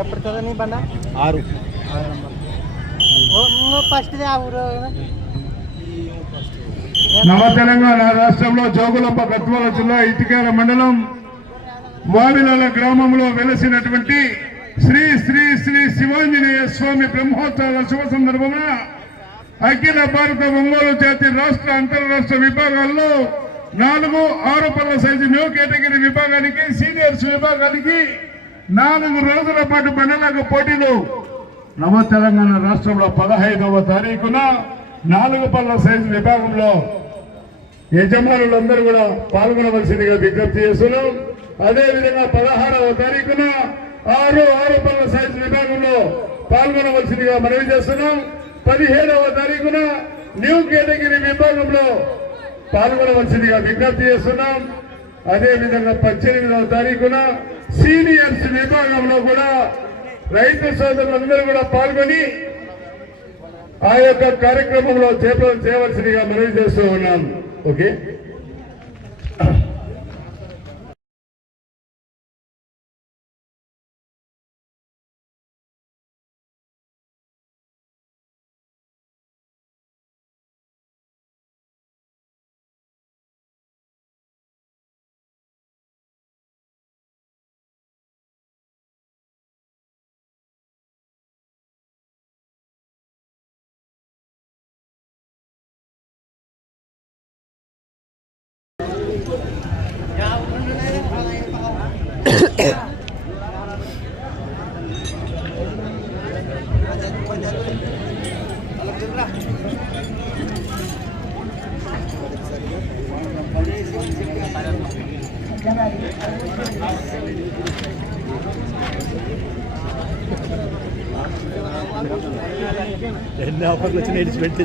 ఎప్పుడు చదువు నీ బండ ఆరు. ఫస్ట్ ఆ ఊరు నవ తెలంగాణ రాష్ట్రంలో జోగులప్ప గద్వాల జిల్లా ఇటికేర మండలం వావిలాల గ్రామంలో వెలసినటువంటి శ్రీ శ్రీ శ్రీ శివాంజనేయ స్వామి బ్రహ్మోత్సవాల శుభ సందర్భమున అఖిల భారత ఒంగోలు జాతి రాష్ట్ర అంతర్రాష్ట్ర విభాగాల్లో నాలుగు ఆరు పళ్ళ సైజు న్యూ కేటగిరీ విభాగానికి సీనియర్స్ విభాగానికి నాలుగు రోజుల పాటు బండలకు పోటీలు. నవ తెలంగాణ రాష్ట్రంలో పదహైదవ తారీఖున నాలుగు పళ్ళ సైజు విభాగంలో యజమానులందరూ కూడా పాల్గొనవలసిందిగా విజ్ఞప్తి చేస్తున్నాం. అదేవిధంగా పదహారవ తారీఖున ఆరు ఆరు పళ్ళ సైజు విభాగంలో పాల్గొనవలసిందిగా మనవి చేస్తున్నాం. పదిహేడవ తారీఖున న్యూ కేటగిరీ విభాగంలో పాల్గొనవలసిందిగా విజ్ఞప్తి చేస్తున్నాం. అదేవిధంగా పద్దెనిమిదవ తారీఖున సీనియర్స్ విభాగంలో కూడా రైతు సోదరులందరూ కూడా పాల్గొని ఆ యొక్క కార్యక్రమంలో చేపలు చేయవలసిందిగా మనవి చేస్తూ ఉన్నాం. ఓకే?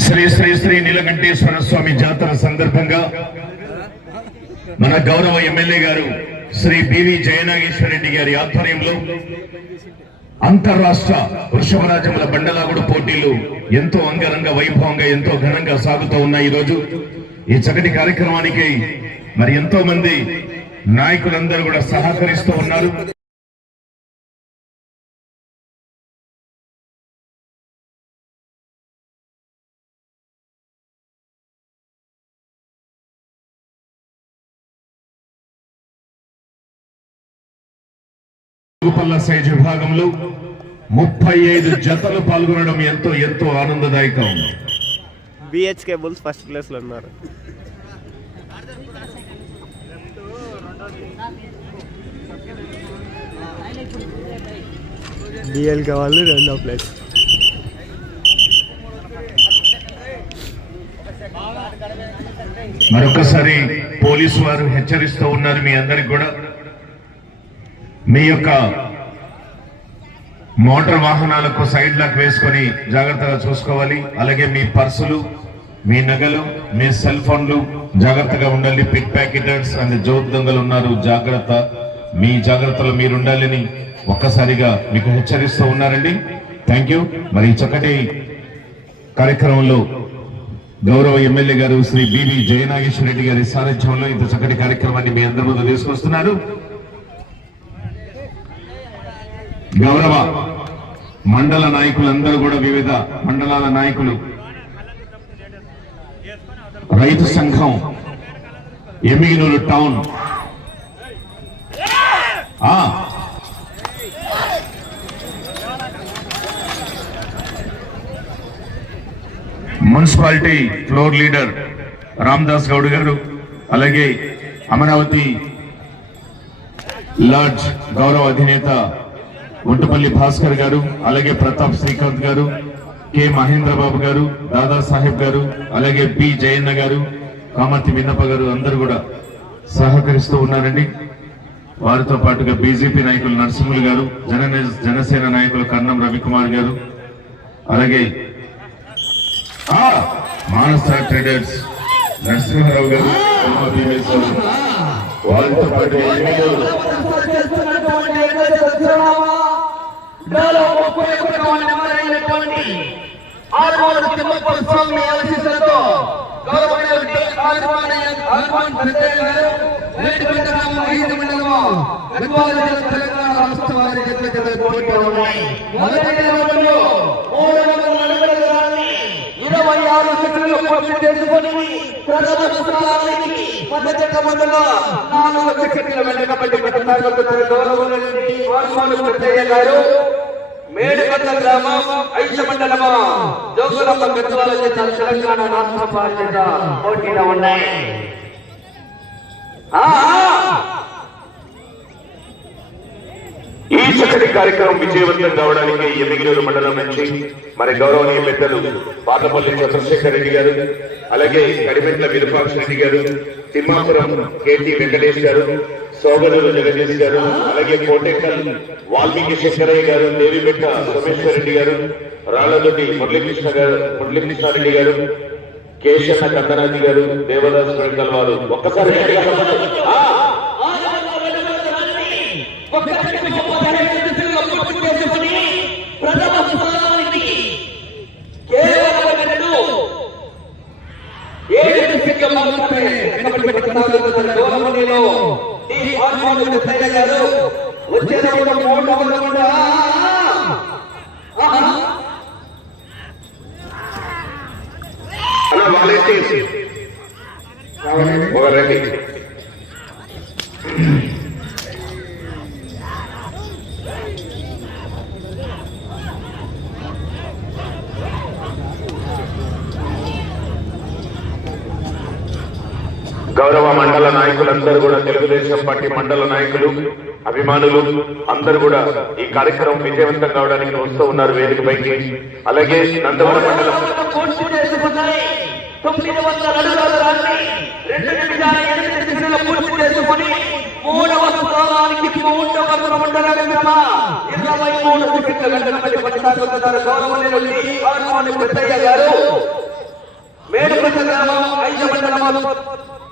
శ్రీ శ్రీ శ్రీ నీలకంఠేశ్వర స్వామి జాతర సందర్భంగా మన గౌరవ ఎమ్మెల్యే గారు శ్రీ బివి జయనాగేశ్వర రెడ్డి గారి ఆధ్వర్యంలో అంతర్రాష్ట్ర వృషభరాజముల బండలాగుడు పోటీలు ఎంతో అంగరంగ వైభవంగా ఎంతో ఘనంగా సాగుతూ ఉన్నాయి ఈ రోజు ఈ చక్కటి కార్యక్రమానికి మరి ఎంతో మంది నాయకులందరూ కూడా సహకరిస్తూ ఉన్నారు. పల్ల సైజ్ విభాగంలో ముప్పై ఐదు జతలు పాల్గొనడం ఎంతో ఎంతో ఆనందదాయకం. బిహెచ్ కేబుల్స్ ఫస్ట్ ప్లేస్లో ఉన్నారు. డిఎల్ కావాలి రెండో ప్లేస్ మరొకసారి పోలీసు వారు హెచ్చరిస్తూ ఉన్నారు మీ అందరికి కూడా. మీ యొక్క మోటార్ వాహనాలకు సైడ్ లాక్ వేసుకొని జాగ్రత్తగా చూసుకోవాలి. అలాగే మీ పర్సులు మీ నగలు మీ సెల్ ఫోన్లు జాగ్రత్తగా ఉండాలి పిక్ ప్యాకెటర్స్ అండ్ జోత్ దొంగలు ఉన్నారు. జాగ్రత్త. మీ జాగ్రత్తలో మీరు ఉండాలని ఒక్కసారిగా మీకు హెచ్చరిస్తూ ఉన్నారండి. థ్యాంక్ యూ మరి చక్కటి కార్యక్రమంలో గౌరవ ఎమ్మెల్యే గారు శ్రీ బివి జయనాగేశ్వర రెడ్డి గారి సారథ్యంలో ఇంత చక్కటి కార్యక్రమాన్ని మీ అందరి ముందు తీసుకొస్తున్నారు. గౌరవ మండల నాయకులందరూ కూడా వివిధ మండలాల నాయకులు. రైతు సంఘం ఎమ్మిగినూరు టౌన్. ఆ. Municipality floor leader Ramdas Goud garu అలాగే అమరావతి లాడ్జ్ గౌరవ అధినేత ఉంటుపల్లి భాస్కర్ గారు అలాగే ప్రతాప్ శ్రీకాంత్ గారు కె మహేంద్ర బాబు గారు దాదా సాహెబ్ గారు అలాగే పి జయన్న గారు కామతి విన్నప్ప గారు అందరూ కూడా సహకరిస్తూ ఉన్నారండి. వారితో పాటుగా బీజేపీ నాయకులు నరసింహులు గారు జన జనసేన నాయకులు కన్నం రవికుమార్ గారు అలాగే మానస ట్రేడర్స్ నరసింహరావు గారు వారితో పాటు నాలో ముప్పై ఒకటవ నెంబర్ అయినటువంటి ఆర్మోన్ తిమ్మప్ప స్వామి ఆశీస్సులతో గౌరవనీయులు డి. ఆర్మోన్ ఆర్మోన్ పెద్దయ్య గారు రేటుపల్లి గ్రామం ఐదు మండలము గద్వాల జిల్లా తెలంగాణ రాష్ట్ర వారి మొదటి ఇరవై ఆరు సెకండ్లు పూర్తి చేసుకొని ప్రథమ స్థానానికి మొదటి క్రమంలో నాలుగు సెకండ్ల వెనుకబడి కొనసాగుతున్న గారు మేడుకొండ గ్రామం ఐదు మండలము జోగులమ్మ గద్వాల జిల్లా తెలంగాణ రాష్ట్ర బాధ్యత పోటీలో ఉన్నాయి. ఈ చక్కటి కార్యక్రమం విజయవంతం కావడానికి ఎమ్మిగినూరు మండలం నుంచి మరి గౌరవనీయ పెద్దలు పాతపల్లి చంద్రశేఖర్ రెడ్డి గారు అలాగే కడిమెట్ల విరూపాక్ష రెడ్డి గారు తిమ్మాపురం కేటీ వెంకటేష్ గారు సోదరులు జగదీష్ గారు అలాగే కోటెక్కల్ వాల్మీకి శంకరయ్య గారు దేవిపెట్ట సోమేశ్వరరెడ్డి గారు రాళ్ళదొడ్డి మురళీకృష్ణ గారు మురళీకృష్ణారెడ్డి గారు కేశన్న కందరాజు గారు దేవదాస్ వెంకల్ వారు ఒక్కసారి గట్టిగా చెప్పండి. ఆ! ప్రథమ స్థానానికి కేవలం రెండు ఏడు సెకండ్ల మాత్రమే వెనుకబడి కొనసాగుతున్న గౌరవనీయులు డి. ఆర్మోన్ పెద్దయ్య గారు వచ్చే మూడు వందల రౌండ్. ఆహా. అలా వాలంటీర్స్ ఒక రండి గౌరవ మండల నాయకులందరూ కూడా తెలుగుదేశం పార్టీ మండల నాయకులు అభిమానులు అందరూ కూడా ఈ కార్యక్రమం విజయవంతం కావడానికి వస్తూ ఉన్నారు వేదిక పైకి. అలాగే నందవరం మండలం పూర్తి చేసుకున్నాయి తొమ్మిది వందల అడుగుల దూరాన్ని రెండు నిమిషాల ఎనిమిది సెకండ్లు పూర్తి చేసుకుని మూడవ స్థానానికి మూడవ మండల వెంకట ఇరవై మూడు సెకండ్ల వెంకట కొనసాగుతున్నారు గౌరవనీయులు డి. ఆర్మోని పెద్దయ్య గారు. గ్రామం ఐదు మండలము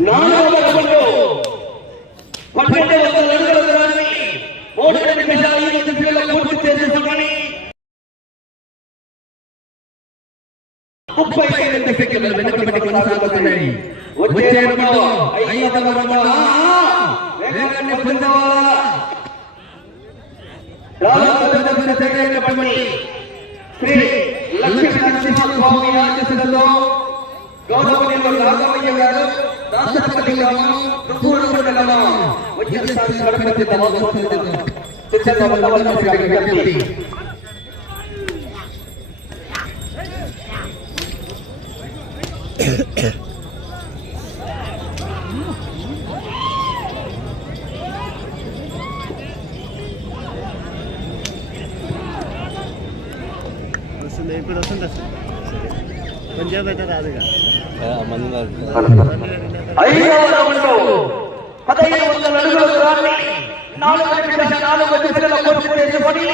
నాలుగవ రౌండ్లో పన్నెండు వందల అడుగుల దూరాన్ని మూడు నిమిషాల పూర్తి చేసుకుని ముప్పై రెండు సెకండ్ల వెనుకబడి కొనసాగుతున్నాయి వచ్చే రౌండ్లో ఐదవ రౌండ్లో వేగాన్ని పొందవాలా శ్రీ లక్ష్మీ ఆశీస్సులతో గౌరవనీయులు రాఘవయ్య గారు రాష్ట్రపతి గ్రామం రుకూరు మండలం వైఎస్ఆర్ గణపతి మహోత్సవం సిద్ధంగా ఉండవలసిన విజ్ఞప్తి వస్తుంది ఇప్పుడు వస్తుంది పదహైదు వందల అడుగుల దూరాన్ని నాలుగు నిమిషాల నాలుగు చేసుకొని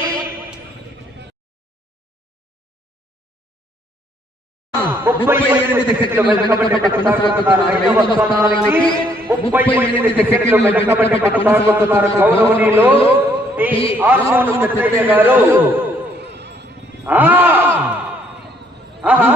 ముప్పై ఎనిమిది సెకండ్లు కొనసాగుతున్నారు ఐదవ స్థానానికి ముప్పై ఎనిమిది సెకండ్లు కొనసాగుతున్నారు గౌరవనీయులు టి ఆర్మోన్ గారు ఆహా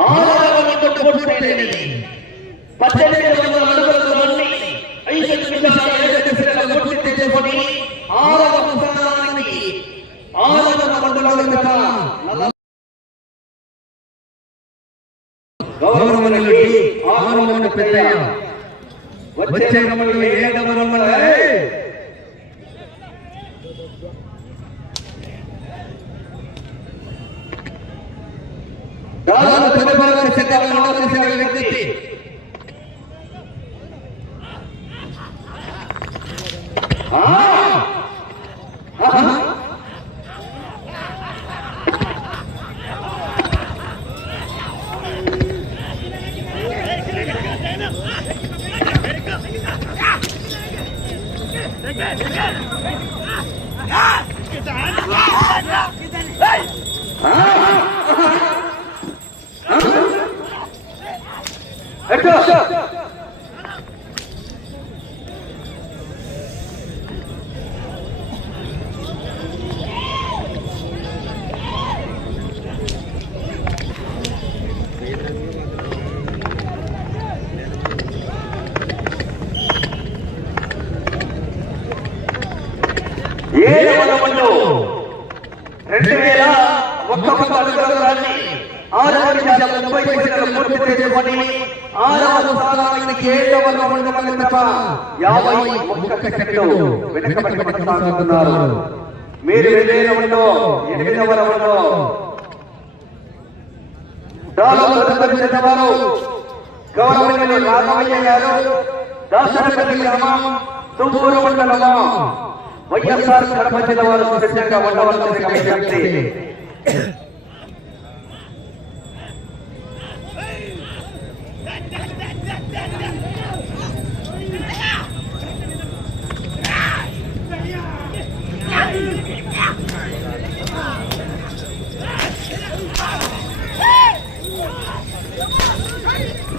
ఆరవ రౌండ్ పూర్తయినది పద్దెనిమిది వందల అడుగుల దూరాన్ని ఐదు నిమిషాల ఏడు సెకండ్ల పూర్తి చేసుకొని ఆరవ స్థానానికి ఆరవ మండలం యొక్క గౌరవనీయులు ఆరవ పెద్దయ్య వచ్చే రమణులు ఏడవ రమణ దాదాపు తదుపరి సెకండ్ మండలం సెకండ్ వ్యక్తి ఏడవ రౌండ్లో రెండు వేల ఒక్క వంద అడుగుల దూరాన్ని ఆరవ నిమిషాల ముప్పై సెకండ్లు పూర్తి చేసుకొని ఆరవ స్థానానికి ఏడవ రౌండ్ మంది తప్ప యాభై ఒక్క సెకండ్లు వెనకబడి కొనసాగుతున్నారు. మీరు రౌండ్లో ఎనిమిదవ రౌండ్లో తదుపరి చేసేవారు గౌరవనీయులు రామయ్య గారు దాసరపల్లి గ్రామం తుమ్మూరు మండలము. వైఎస్ఆర్ కడప జిల్లా వారు ఉండవలసిన విజ్ఞప్తి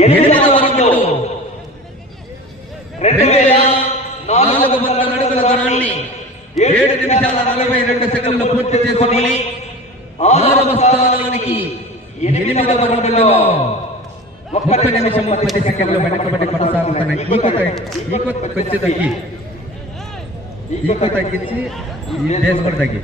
ఎనిమిదవ రౌండ్లో రెండు వేల నాలుగు వందల అడుగుల దూరాన్ని ఏడు నిమిషాల నలభై రెండు సెకండ్లు పూర్తి చేసుకొని ఆరవ స్థానానికి ఎనిమిదవ రౌండ్లో ఒక్క నిమిషం పది సెకండ్లు వెనకబడి కొనసాగుతున్నాయి ఈకో తగ్గి- ఈకో కొంచెం తగ్గి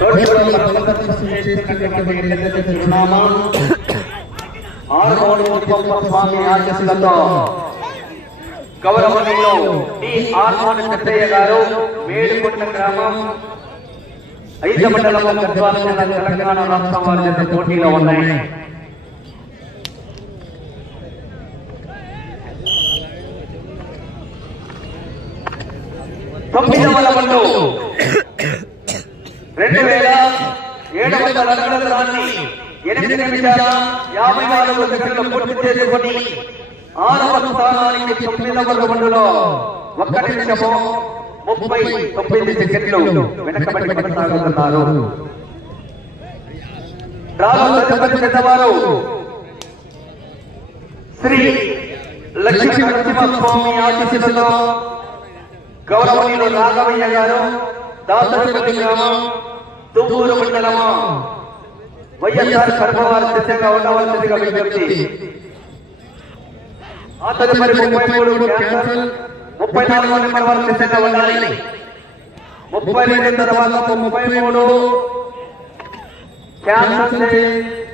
ఈకో తగ్గించి ఈ డేస్ కూడా తగ్గి ఆ, స్వామి గౌరవనీయులు ఆర్మోని పెద్దయ్య గారు మేలుకొండ గ్రామం ఐదు మండలం గద్వాల తెలంగాణ రాష్ట్రం వారి పోటీలో ఉన్నాయి తొమ్మిదవ లెవెల్లో రెండు వేల ఏడు ఎనిమిది నిమిషాల యాభై నాలుగు సెకండ్లు పూర్తి చేసుకొని ఆరవ స్థానానికి తొమ్మిదవ రౌండ్లో ఒక్క నిమిషము ముప్పై తొమ్మిది సెకండ్లు వెనకబడి కొనసాగుతున్నారు. శ్రీ లక్ష్మీ నరసింహస్వామి ఆశీస్సులతో గౌరవనీయులు రాఘవయ్య గారు దాసరి గ్రామం తుమ్మూరు మండలము వైఎస్ఆర్ కర్మవారి సిద్ధంగా ఉండవలసిందిగా విజ్ఞప్తి ఆ తదుపరి ముప్పై మూడు క్యాన్సల్ ముప్పై నాలుగు నెంబర్ వారు సిద్ధంగా ఉండాలి. ముప్పై రెండు తర్వాత ముప్పై మూడు. క్యాన్సల్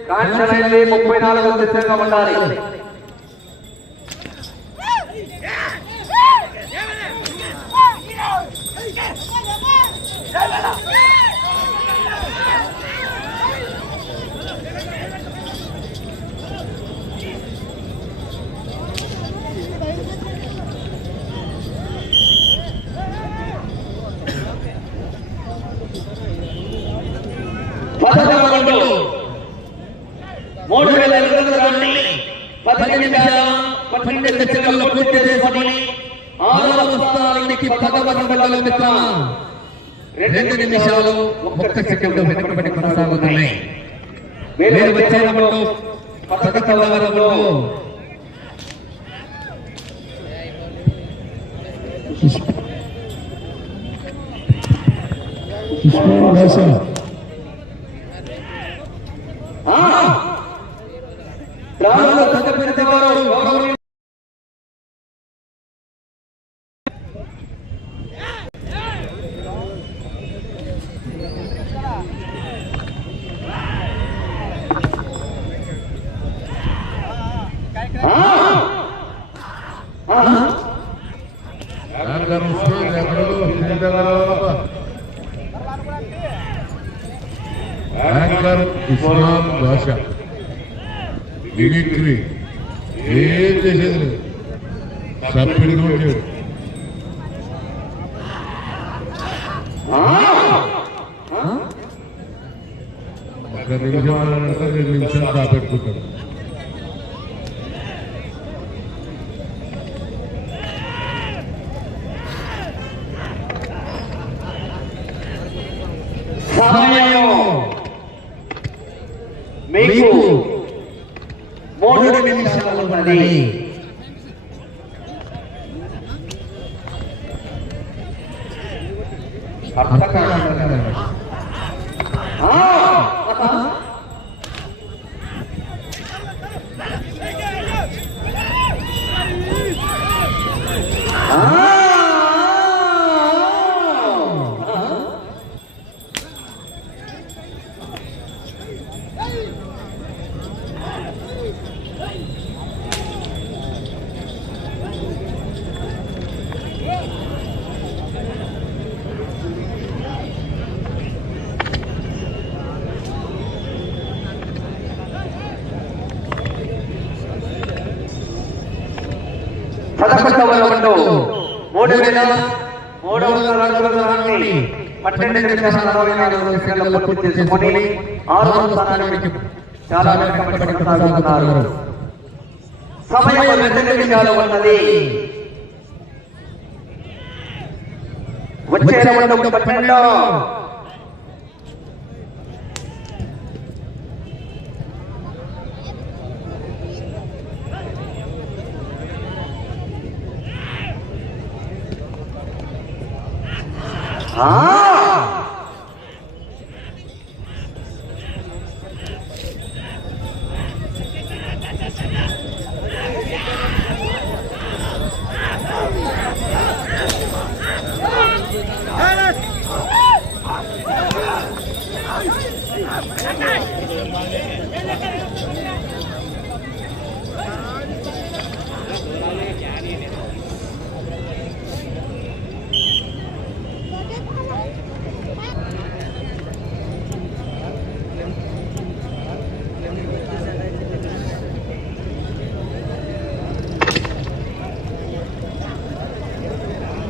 క్యాన్సల్ అయింది ముప్పై నాలుగు సిద్ధంగా ఉండాలి. పదవ మండలం మిత్ర రెండు నిమిషాలు ఒక్క సెకండ్ వెనుకబడి కొనసాగుతున్నాయి. వేరు వచ్చే రౌండ్లో పదకొండవ రౌండ్లో ఆ! రానున్న తదుపరి వారు గౌరవనీయులు యాంకర్ ఇస్లాం భాష. మిమిక్రీ. ఏం చేసేది లేదు. సప్పిడి నోటి ఒక నిమిషం నిమిషం రెండు కాపెట్టుకుంటాడు సమయం మీకు మూడు నిమిషాలు ఉన్నది పదకొండవ రౌండ్ మూడు వేల మూడు వందల అడుగుల దూరాన్ని పన్నెండు నిమిషాల నలభై నాలుగు సెకండ్ల పూర్తి చేసుకొని స్థానానికి చాలా వెనకబడి కొనసాగుతున్నారు. సమయం రెండు నిమిషాలు ఉన్నది. వచ్చే పన్నెండు.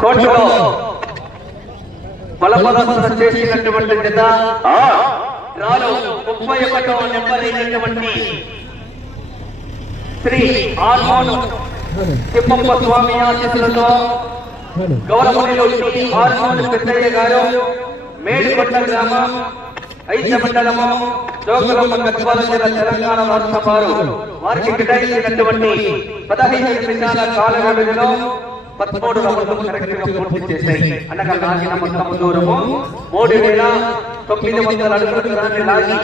కోర్టులో బలపదం చేసినటువంటి జత రాను ముప్పై ఒకటో నెంబర్ అయినటువంటి శ్రీ ఆర్మోను తిప్పప్ప స్వామి ఆశీస్సులతో గౌరవనీయులు శ్రీ ఆర్మోను పెద్దయ్య గారు మేడికొండ గ్రామం ఐద మండలము జోగులమ్మ గద్వాల జిల్లా తెలంగాణ రాష్ట్ర వారు. వారికి కేటాయించినటువంటి పదహైదు నిమిషాల కాల వ్యవధిలో పదమూడు రౌండ్లు కరెక్ట్గా పూర్తి చేశాయి. అనగా లాగిన మొత్తం దూరము మూడు వేల తొమ్మిది వందల అడుగుల దూరాన్ని లాగి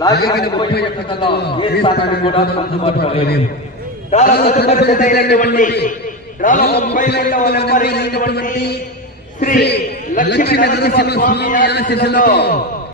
లాగిన ఏ స్థానాన్ని కూడా అందుబాటులో లేదు. దాదాపు తదుపరి అయినటువంటి దాదాపు ముప్పై రెండవ నెంబర్ అయినటువంటి శ్రీ లక్ష్మీ నరసింహ స్వామి ఆశీస్సులో